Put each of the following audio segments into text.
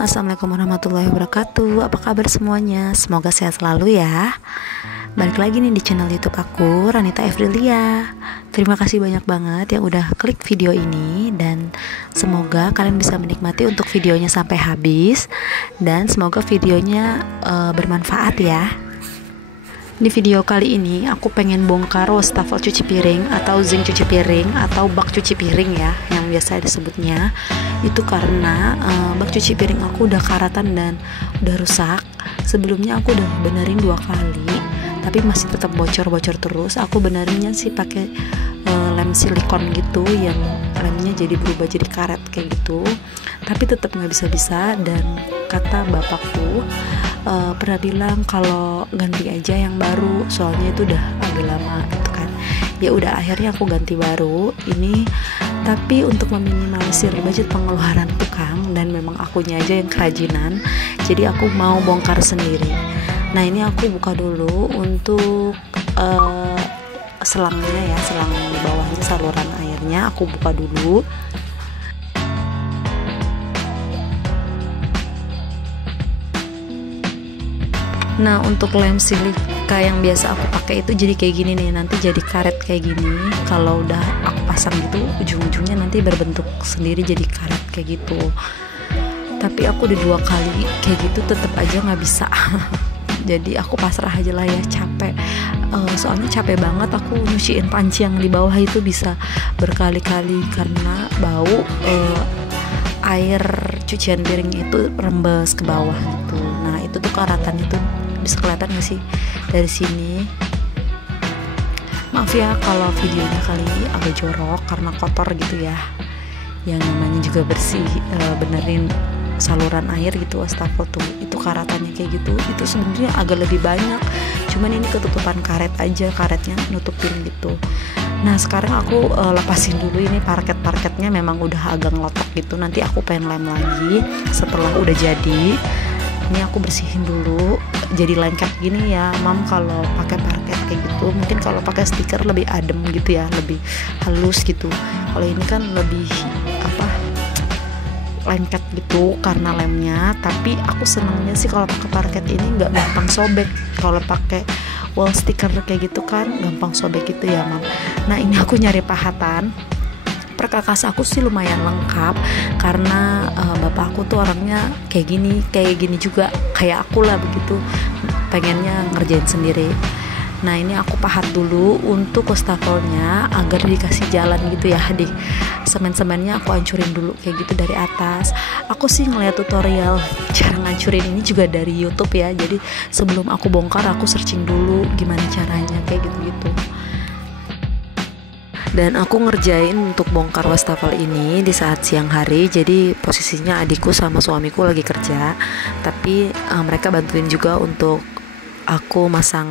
Assalamualaikum warahmatullahi wabarakatuh. Apa kabar semuanya? Semoga sehat selalu ya. Balik lagi nih di channel YouTube aku, Ranita Evrilia. Terima kasih banyak banget yang udah klik video ini. Dan semoga kalian bisa menikmati untuk videonya sampai habis. Dan semoga videonya bermanfaat ya. Di video kali ini aku pengen bongkar wastafel cuci piring atau zinc cuci piring atau bak cuci piring ya, yang biasa disebutnya. Itu karena bak cuci piring aku udah karatan dan udah rusak. Sebelumnya aku udah benerin 2 kali, tapi masih tetap bocor-bocor terus. Aku benerinnya sih pakai lem silikon gitu, yang lemnya jadi berubah jadi karet kayak gitu. Tapi tetap nggak bisa-bisa, dan kata bapakku pernah bilang kalau ganti aja yang baru, soalnya itu udah agak lama gitu kan. Ya udah, akhirnya aku ganti baru ini. Tapi untuk meminimalisir budget pengeluaran tukang, dan memang akunya aja yang kerajinan, jadi aku mau bongkar sendiri. Nah, ini aku buka dulu untuk selangnya ya, selang di bawahnya, saluran airnya aku buka dulu. Nah, untuk lem silika yang biasa aku pakai itu jadi kayak gini nih, nanti jadi karet kayak gini. Kalau udah aku pasang gitu, ujung-ujungnya nanti berbentuk sendiri jadi karet kayak gitu. Tapi aku udah 2 kali kayak gitu, tetap aja nggak bisa. Jadi aku pasrah aja lah ya, capek. Soalnya capek banget aku nyuciin panci yang di bawah itu bisa berkali-kali karena bau air cucian piring itu rembes ke bawah gitu. Nah, itu tuh karatan itu bisa kelihatan gak sih dari sini? Maaf ya kalau videonya kali ini agak jorok karena kotor gitu ya. Yang namanya juga bersih, benerin saluran air gitu, wastafel tuh itu karatannya kayak gitu. Itu sebenarnya agak lebih banyak, cuman ini ketutupan karet aja, karetnya nutupin gitu. Nah, sekarang aku lepasin dulu ini parket-parketnya, memang udah agak ngelotok gitu. Nanti aku pengen lem lagi setelah udah jadi. Ini aku bersihin dulu, jadi lengket gini ya, Mam. Kalau pakai parket kayak gitu, mungkin kalau pakai stiker lebih adem gitu ya, lebih halus gitu. Kalau ini kan lebih lengket gitu karena lemnya. Tapi aku senangnya sih kalau pakai parket ini nggak gampang sobek. Kalau pakai wall sticker kayak gitu kan gampang sobek gitu ya, Mam. Nah, ini aku nyari pahatan. Perkakas aku sih lumayan lengkap karena bapak aku tuh orangnya kayak gini juga kayak aku lah begitu, pengennya ngerjain sendiri. Nah, ini aku pahat dulu untuk wastafelnya agar dikasih jalan gitu ya. Di semen-semennya aku hancurin dulu kayak gitu dari atas. Aku sih ngeliat tutorial cara ngancurin ini juga dari YouTube ya. Jadi sebelum aku bongkar aku searching dulu gimana caranya kayak gitu-gitu. Dan aku ngerjain untuk bongkar wastafel ini di saat siang hari. Jadi posisinya adikku sama suamiku lagi kerja, tapi mereka bantuin juga untuk aku masang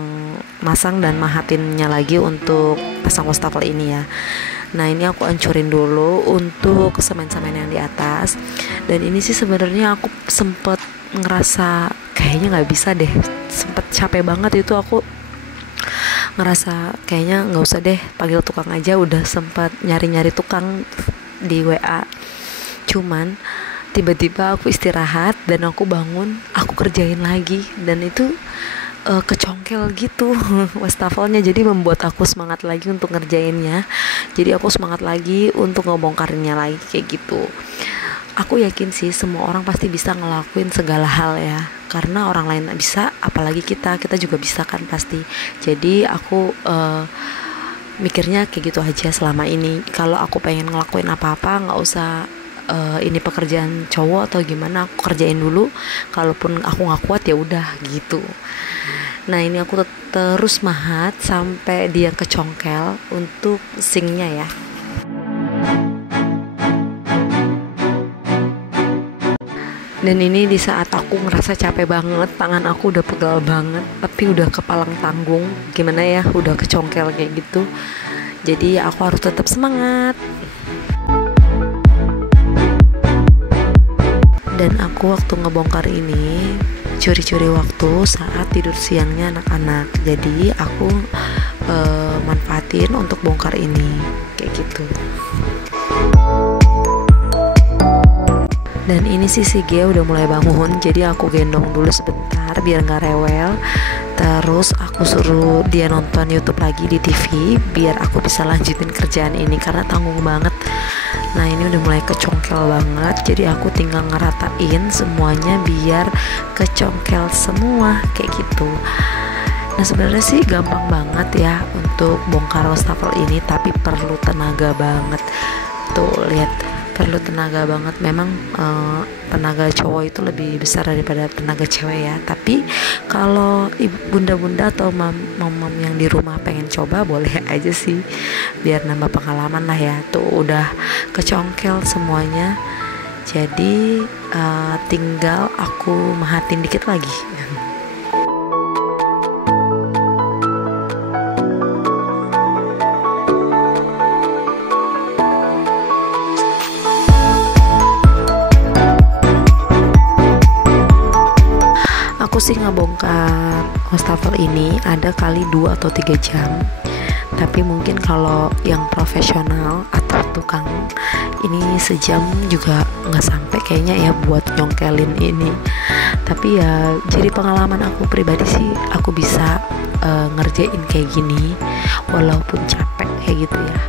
dan mahatinnya lagi untuk pasang wastafel ini ya. Nah, ini aku hancurin dulu untuk semen-semen yang di atas. Dan ini sih sebenarnya aku sempet ngerasa kayaknya nggak bisa deh, sempet capek banget itu. Aku ngerasa kayaknya nggak usah deh, panggil tukang aja. Udah sempat nyari-nyari tukang di WA, cuman tiba-tiba aku istirahat dan aku bangun, aku kerjain lagi, dan itu kecongkel gitu wastafelnya. Jadi membuat aku semangat lagi untuk ngerjainnya. Jadi aku semangat lagi untuk ngebongkarnya lagi kayak gitu. Aku yakin sih semua orang pasti bisa ngelakuin segala hal ya, karena orang lain bisa, apalagi kita juga bisa kan pasti. Jadi aku mikirnya kayak gitu aja selama ini. Kalau aku pengen ngelakuin apa-apa, nggak usah ini pekerjaan cowok atau gimana, aku kerjain dulu. Kalaupun aku nggak kuat ya udah gitu. Nah, ini aku terus mahat sampai dia kecongkel untuk sinknya ya. Dan ini di saat aku ngerasa capek banget, tangan aku udah pegal banget, tapi udah kepalang tanggung, gimana ya, udah kecongkel kayak gitu. Jadi aku harus tetap semangat. Dan aku waktu ngebongkar ini curi-curi waktu saat tidur siangnya anak-anak. Jadi aku manfaatin untuk bongkar ini kayak gitu. Dan ini sih si Gia udah mulai bangun, jadi aku gendong dulu sebentar biar nggak rewel. Terus aku suruh dia nonton YouTube lagi di TV biar aku bisa lanjutin kerjaan ini karena tanggung banget. Nah ini udah mulai kecongkel banget, jadi aku tinggal ngeratain semuanya biar kecongkel semua kayak gitu. Nah sebenarnya sih gampang banget ya untuk bongkar wastafel ini, tapi perlu tenaga banget. Tuh lihat, perlu tenaga banget. Memang tenaga cowok itu lebih besar daripada tenaga cewek ya. Tapi kalau bunda-bunda atau mam yang di rumah pengen coba, boleh aja sih, biar nambah pengalaman lah ya. Tuh udah kecongkel semuanya, jadi tinggal aku mahatin dikit lagi. Aku sih ngebongkar wastafel ini ada kali 2 atau 3 jam, tapi mungkin kalau yang profesional atau tukang ini sejam juga nggak sampai kayaknya ya buat nyongkelin ini. Tapi ya jadi pengalaman aku pribadi sih, aku bisa ngerjain kayak gini walaupun capek kayak gitu ya.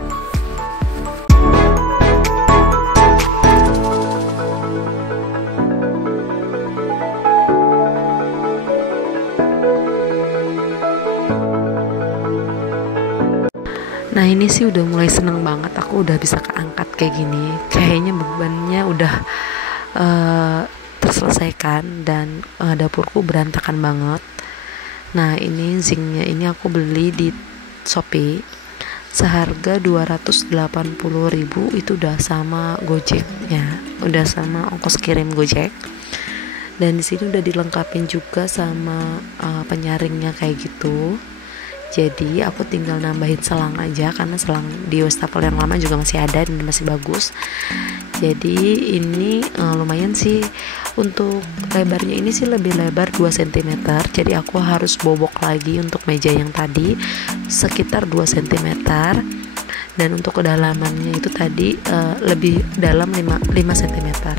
Nah ini sih udah mulai seneng banget, aku udah bisa keangkat kayak gini. Kayaknya bebannya udah terselesaikan dan dapurku berantakan banget. Nah ini zinknya ini aku beli di Shopee seharga 280.000, itu udah sama Gojeknya, udah sama ongkos kirim Gojek. Dan di sini udah dilengkapin juga sama penyaringnya kayak gitu. Jadi aku tinggal nambahin selang aja karena selang di wastafel yang lama juga masih ada dan masih bagus. Jadi ini lumayan sih, untuk lebarnya ini sih lebih lebar 2 cm. Jadi aku harus bobok lagi untuk meja yang tadi sekitar 2 cm. Dan untuk kedalamannya itu tadi lebih dalam 5 cm.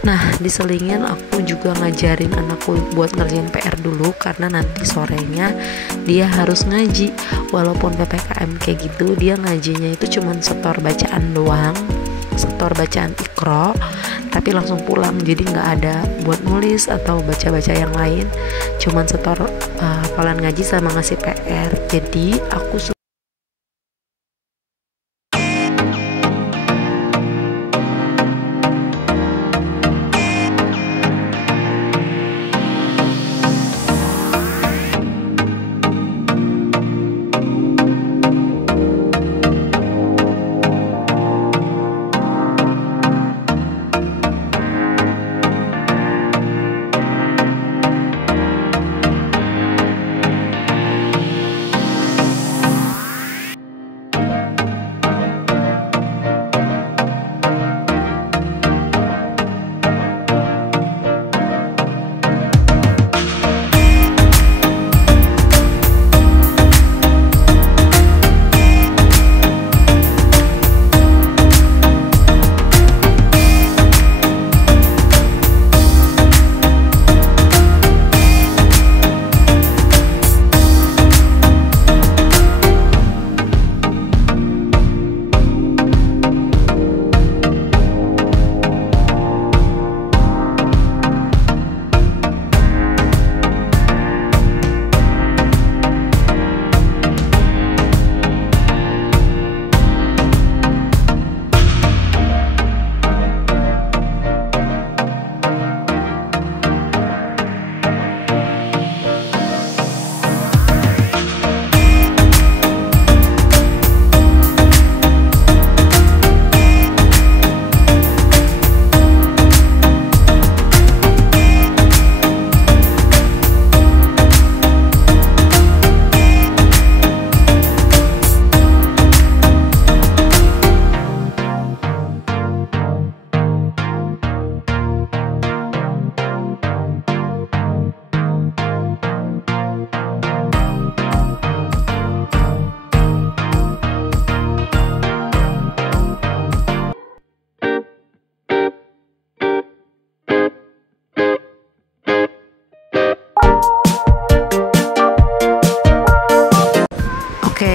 Nah diselingin aku juga ngajarin anakku buat ngerjain PR dulu, karena nanti sorenya dia harus ngaji. Walaupun PPKM kayak gitu, dia ngajinya itu cuman setor bacaan doang, setor bacaan Iqra, tapi langsung pulang. Jadi nggak ada buat nulis atau baca-baca yang lain, cuman setor hafalan ngaji sama ngasih PR. Jadi aku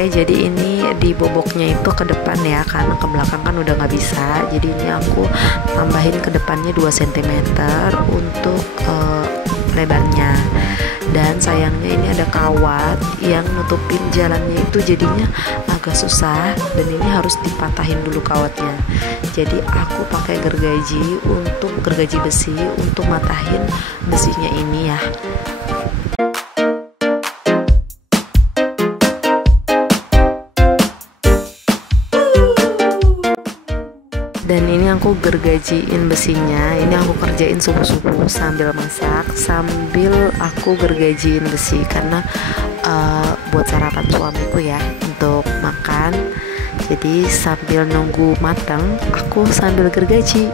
jadi ini di boboknya itu ke depan ya, karena ke belakang kan udah nggak bisa. Jadi ini aku tambahin ke depannya 2 cm untuk lebarnya. Dan sayangnya ini ada kawat yang nutupin jalannya, itu jadinya agak susah, dan ini harus dipatahin dulu kawatnya. Jadi aku pakai gergaji besi untuk matahin besinya ini ya. Dan ini aku gergajiin besinya. Ini aku kerjain subuh-subuh sambil masak, sambil aku gergajiin besi karena buat sarapan suamiku ya untuk makan. Jadi sambil nunggu matang, aku sambil gergaji.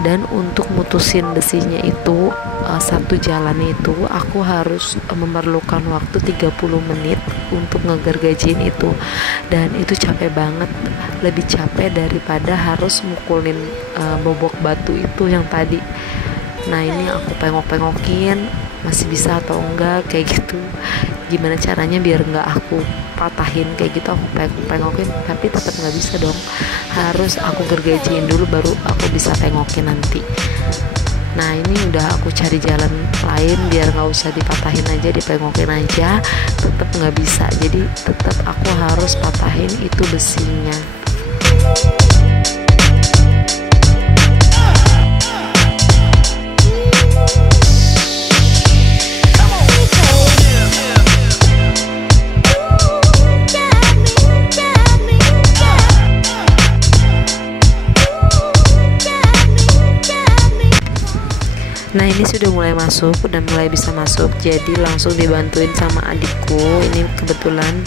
Dan untuk mutusin besinya itu satu jalan itu aku harus memerlukan waktu 30 menit untuk ngegergajiin itu, dan itu capek banget, lebih capek daripada harus mukulin bobok batu itu yang tadi. Nah ini aku pengok-pengokin masih bisa atau enggak kayak gitu, gimana caranya biar enggak aku patahin kayak gitu. Aku pengokin tapi tetap nggak bisa dong, harus aku gergajiin dulu baru aku bisa pengokin nanti. Nah ini udah aku cari jalan lain biar nggak usah dipatahin aja, dipengokin aja, tetap nggak bisa. Jadi tetap aku harus patahin itu besinya. Nah ini sudah mulai masuk, udah mulai bisa masuk, jadi langsung dibantuin sama adikku. Ini kebetulan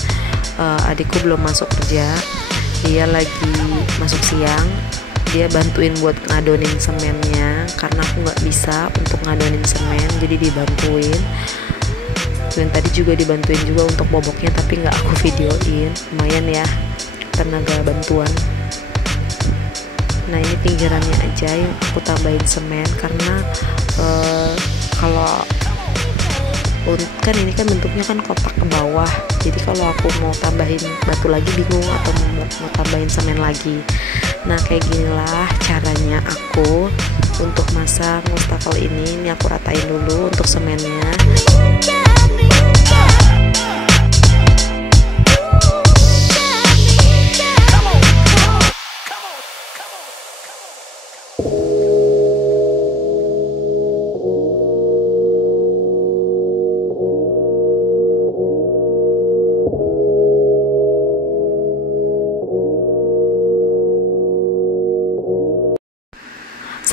adikku belum masuk kerja, dia lagi masuk siang. Dia bantuin buat ngadonin semennya karena aku nggak bisa untuk ngadonin semen, jadi dibantuin. Dan tadi juga dibantuin juga untuk boboknya, tapi nggak aku videoin. Lumayan ya tenaga bantuan. Nah ini pinggirannya aja yang aku tambahin semen karena kalau kan ini kan bentuknya kan kotak ke bawah, jadi kalau aku mau tambahin batu lagi bingung atau mau tambahin semen lagi. Nah kayak ginilah caranya aku untuk masak wastafel ini. Ini aku ratain dulu untuk semennya.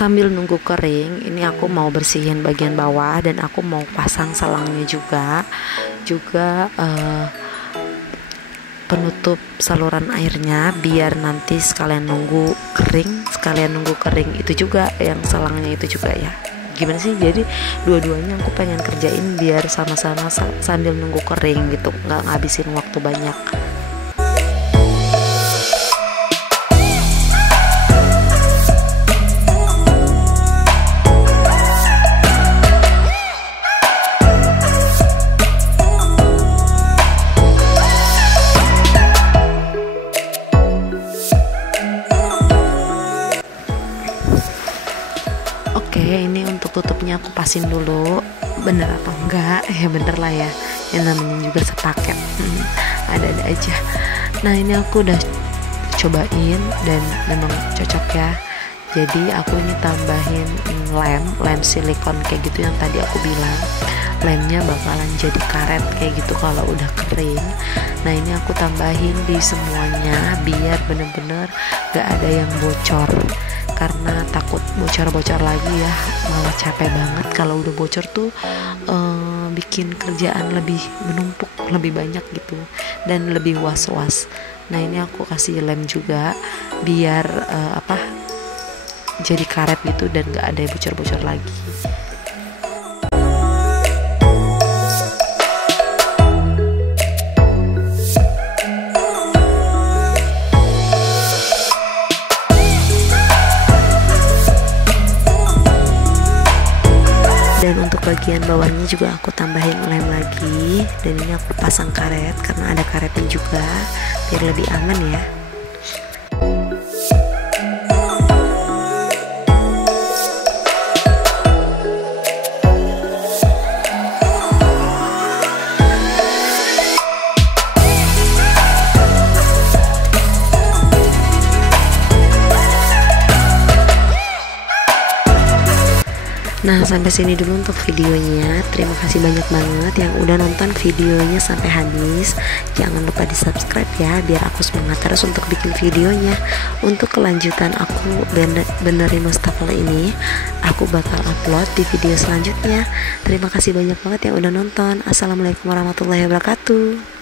Sambil nunggu kering, ini aku mau bersihin bagian bawah dan aku mau pasang selangnya juga penutup saluran airnya biar nanti sekalian nunggu kering itu juga yang selangnya itu juga ya. Gimana sih, jadi dua-duanya aku pengen kerjain biar sama-sama sambil nunggu kering gitu, nggak ngabisin waktu banyak. Oke, ini untuk tutupnya aku pasin dulu. Bener apa enggak? Ya bener lah ya, yang namanya juga sepaket. Ada-ada aja. Nah ini aku udah cobain dan memang cocok ya. Jadi aku ini tambahin lem silikon kayak gitu yang tadi aku bilang. Lemnya bakalan jadi karet kayak gitu kalau udah kering. Nah ini aku tambahin di semuanya biar bener-bener gak ada yang bocor, karena takut bocor-bocor lagi ya, malah capek banget kalau udah bocor tuh bikin kerjaan lebih menumpuk, lebih banyak gitu dan lebih was-was. Nah ini aku kasih lem juga biar jadi karet gitu dan gak ada bocor-bocor lagi. Dan untuk bagian bawahnya juga aku tambahin lem lagi, dan ini aku pasang karet karena ada karetnya juga biar lebih aman ya. Nah, sampai sini dulu untuk videonya. Terima kasih banyak banget yang udah nonton videonya sampai habis. Jangan lupa di subscribe ya, biar aku semangat terus untuk bikin videonya. Untuk kelanjutan aku benerin wastafel ini, aku bakal upload di video selanjutnya. Terima kasih banyak banget yang udah nonton. Assalamualaikum warahmatullahi wabarakatuh.